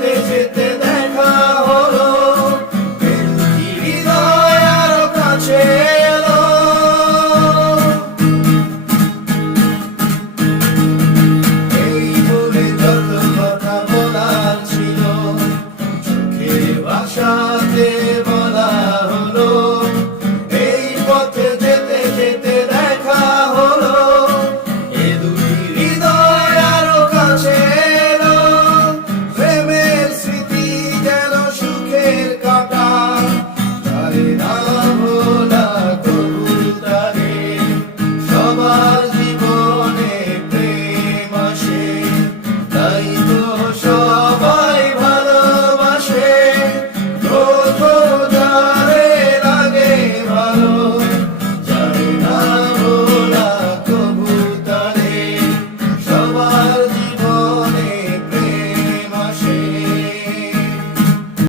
Deixa GT 10. Né?